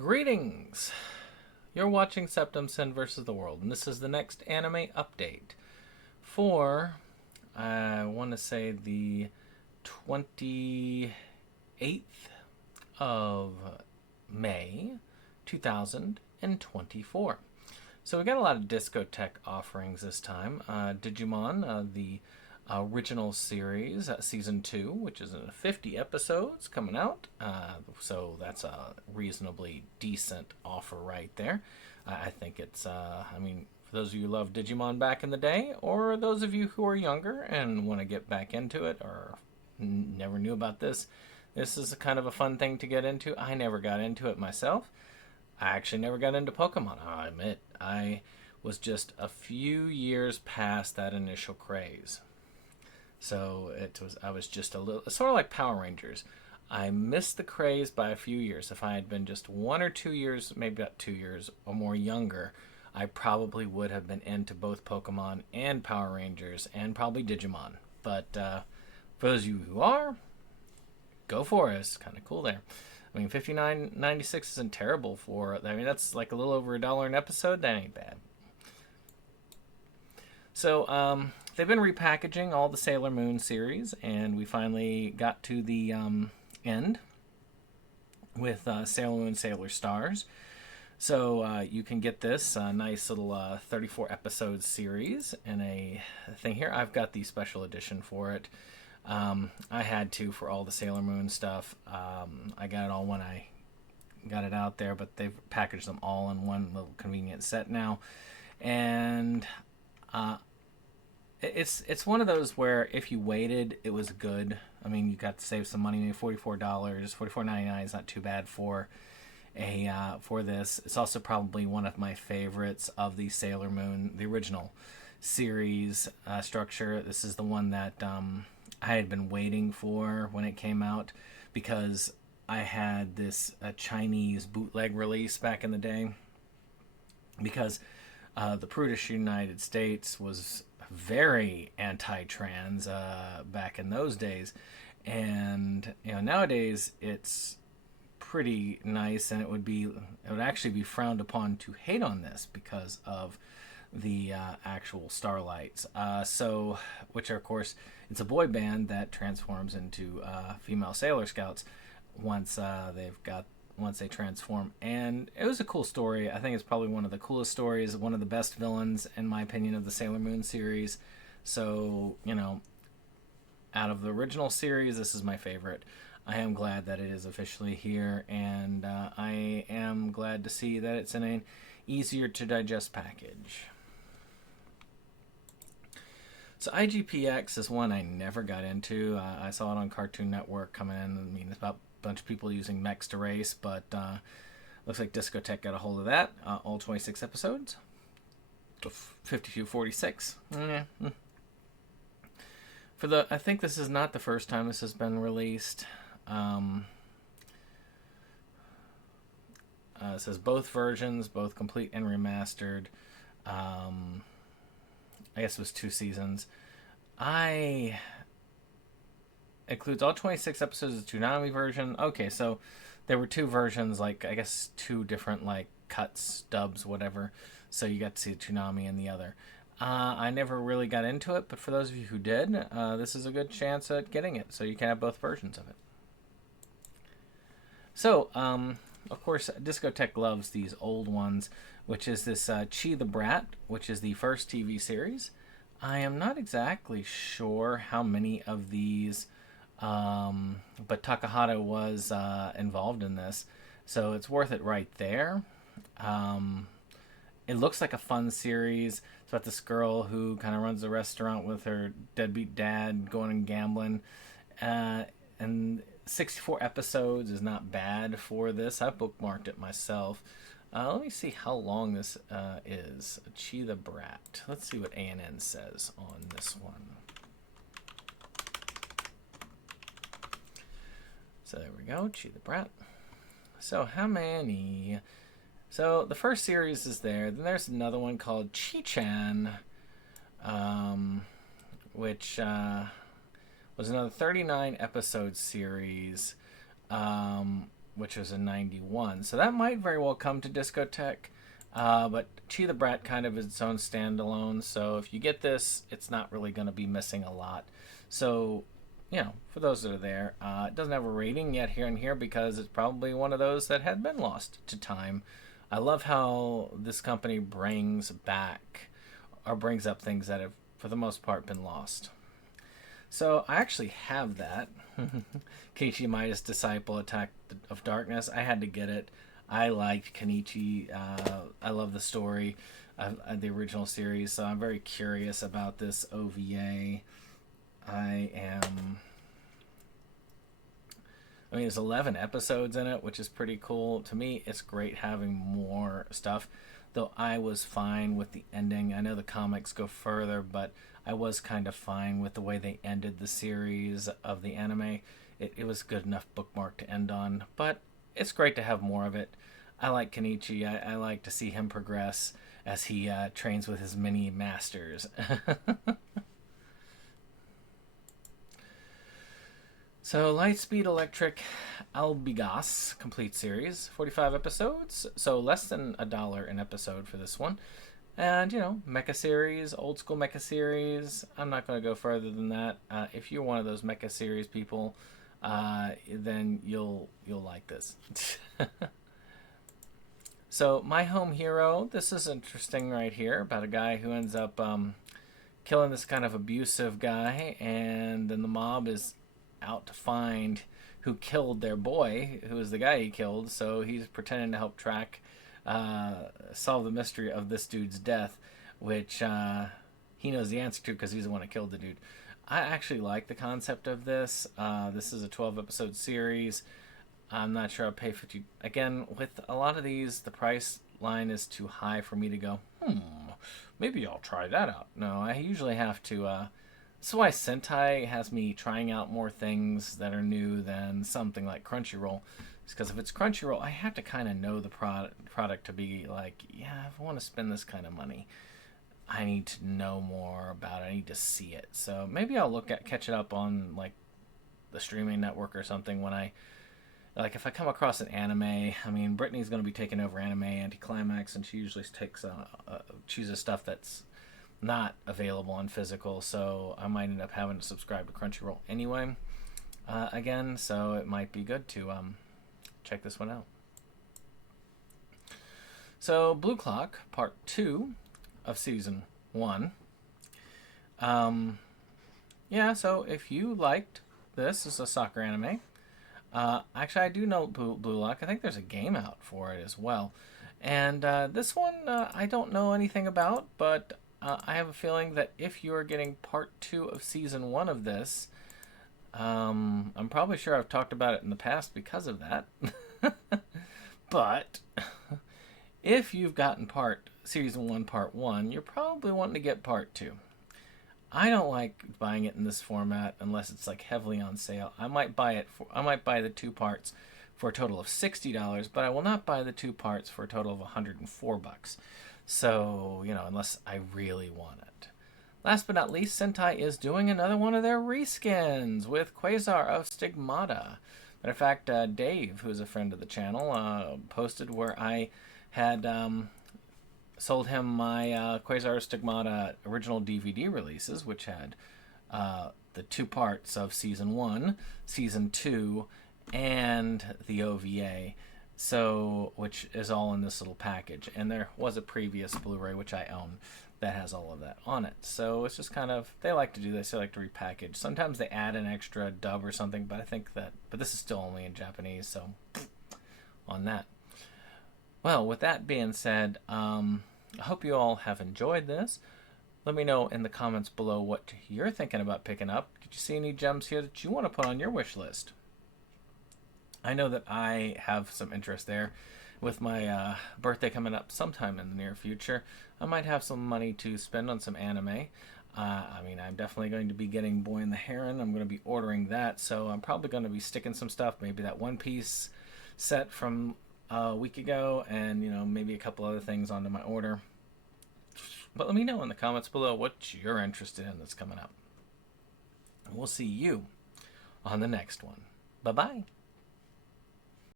Greetings! You're watching SeptumSin versus the World, and this is the next anime update for, I want to say, the 28th of May 2024. So we got a lot of discotheque offerings this time. Digimon, the original series, season 2, which is in 50 episodes coming out. So that's a reasonably decent offer right there. I think it's, for those of you who love Digimon back in the day, or those of you who are younger and want to get back into it, or never knew about this, this is a kind of a fun thing to get into. I never got into it myself. I actually never got into Pokemon, I'll admit. I was just a few years past that initial craze. So I was just a little, sort of like Power Rangers. I missed the craze by a few years. If I had been just 1 or 2 years, maybe about 2 years or more younger, I probably would have been into both Pokemon and Power Rangers and probably Digimon. But for those of you who are, go Forrest. Kind of cool there. I mean, $59.96 isn't terrible for. I mean, that's like a little over $1 an episode. That ain't bad. So they've been repackaging all the Sailor Moon series, and we finally got to the end with Sailor Moon Sailor Stars. So you can get this nice little 34 episode series in a thing here. I've got the special edition for it. I had to for all the Sailor Moon stuff. I got it all when I got it out there, but they've packaged them all in one little convenient set now. And it's one of those where if you waited, it was good. I mean, you got to save some money. Maybe $44.99 is not too bad for for this. It's also probably one of my favorites of the Sailor Moon, the original series structure. This is the one that I had been waiting for when it came out, because I had this Chinese bootleg release back in the day, because the prudish United States was very anti-trans back in those days, and nowadays it's pretty nice, and it would actually be frowned upon to hate on this because of the actual starlights. So, which are, of course, it's a boy band that transforms into female Sailor Scouts once they transform. And it was a cool story. I think it's probably one of the coolest stories, one of the best villains, in my opinion, of the Sailor Moon series. So, out of the original series, this is my favorite. I am glad that it is officially here, and I am glad to see that it's in an easier to digest package. So IGPX is one I never got into. I saw it on Cartoon Network coming in. I mean, it's about bunch of people using mechs to race, but looks like Discotheque got a hold of that. All 26 episodes. 52.46. I think this is not the first time this has been released. It says both versions, both complete and remastered. I guess it was 2 seasons. Includes all 26 episodes of the Toonami version. Okay, so there were 2 versions, like, I guess 2 different, like, cuts, dubs, whatever. So you got to see Toonami and the other. I never really got into it, but for those of you who did, this is a good chance at getting it. So you can have both versions of it. So, of course, Discotheque loves these old ones, which is this Chi the Brat, which is the first TV series. I am not exactly sure how many of these, but Takahata was involved in this, so it's worth it right there. It looks like a fun series. It's about this girl who kind of runs a restaurant with her deadbeat dad going and gambling, and 64 episodes is not bad for this. I bookmarked it myself. Let me see how long this is. Chi the Brat. Let's see what ANN says on this one. So there we go, Chi the Brat. So how many? So the first series is there. Then there's another one called Chi-chan, which was another 39 episode series. which was in 91. So that might very well come to Discotheque. But Chi the Brat kind of is its own standalone. So if you get this, it's not really going to be missing a lot. So, for those that are there, it doesn't have a rating yet here and here because it's probably one of those that had been lost to time. I love how this company brings up things that have, for the most part, been lost. So I actually have that. Keiichi Midas Disciple Attack of Darkness. I had to get it. I liked Kenichi. I love the story of the original series, so I'm very curious about this OVA. There's 11 episodes in it, which is pretty cool. To me, it's great having more stuff, though I was fine with the ending. I know the comics go further, but I was kind of fine with the way they ended the series of the anime. It was good enough bookmark to end on, but it's great to have more of it. I like Kenichi. I like to see him progress as he trains with his mini masters. So, Lightspeed Electric Albigas complete series, 45 episodes, so less than $1 an episode for this one. And, mecha series, old school mecha series. I'm not going to go further than that. If you're one of those mecha series people, then you'll like this. So, My Home Hero, this is interesting right here about a guy who ends up killing this kind of abusive guy, and then the mob is out to find who killed their boy, who was the guy he killed, so he's pretending to help solve the mystery of this dude's death, which he knows the answer to because he's the one who killed the dude. I actually like the concept of this. This is a 12-episode series. I'm not sure I'll pay 50. Again, with a lot of these, the price line is too high for me to go, maybe I'll try that out. No, I usually have to... That's why Sentai has me trying out more things that are new than something like Crunchyroll. It's because if it's Crunchyroll, I have to kind of know the product to be like, yeah, if I want to spend this kind of money, I need to know more about it. I need to see it. So maybe I'll catch it up on like the streaming network or something when if I come across an anime. I mean, Brittany's going to be taking over Anime Anticlimax, and she usually chooses stuff that's not available on physical, so I might end up having to subscribe to Crunchyroll anyway again, so it might be good to check this one out. So Blue Clock Part 2 of Season 1. So if you liked this is a soccer anime. Actually, I do know Blue Lock. I think there's a game out for it as well. And this one I don't know anything about, but I have a feeling that if you're getting part 2 of season 1 of this, I'm probably sure I've talked about it in the past because of that. But if you've gotten season 1, part 1, you're probably wanting to get part 2. I don't like buying it in this format unless it's like heavily on sale. I might buy the 2 parts for a total of $60, but I will not buy the 2 parts for a total of $104. So, unless I really want it. Last but not least, Sentai is doing another one of their reskins with Quasar of Stigmata. Matter of fact, Dave, who's a friend of the channel, posted where I had sold him my Quasar of Stigmata original DVD releases, which had the 2 parts of Season 1, Season 2, and the OVA. So, which is all in this little package. And there was a previous Blu-ray, which I own, that has all of that on it. So it's just kind of, they like to do this, they like to repackage. Sometimes they add an extra dub or something, but but this is still only in Japanese, so on that. Well, with that being said, I hope you all have enjoyed this. Let me know in the comments below what you're thinking about picking up. Did you see any gems here that you want to put on your wish list? I know that I have some interest there. With my birthday coming up sometime in the near future, I might have some money to spend on some anime. I'm definitely going to be getting Boy and the Heron. I'm going to be ordering that, so I'm probably going to be sticking some stuff, maybe that One Piece set from a week ago, and maybe a couple other things onto my order. But let me know in the comments below what you're interested in that's coming up. We'll see you on the next one. Bye-bye.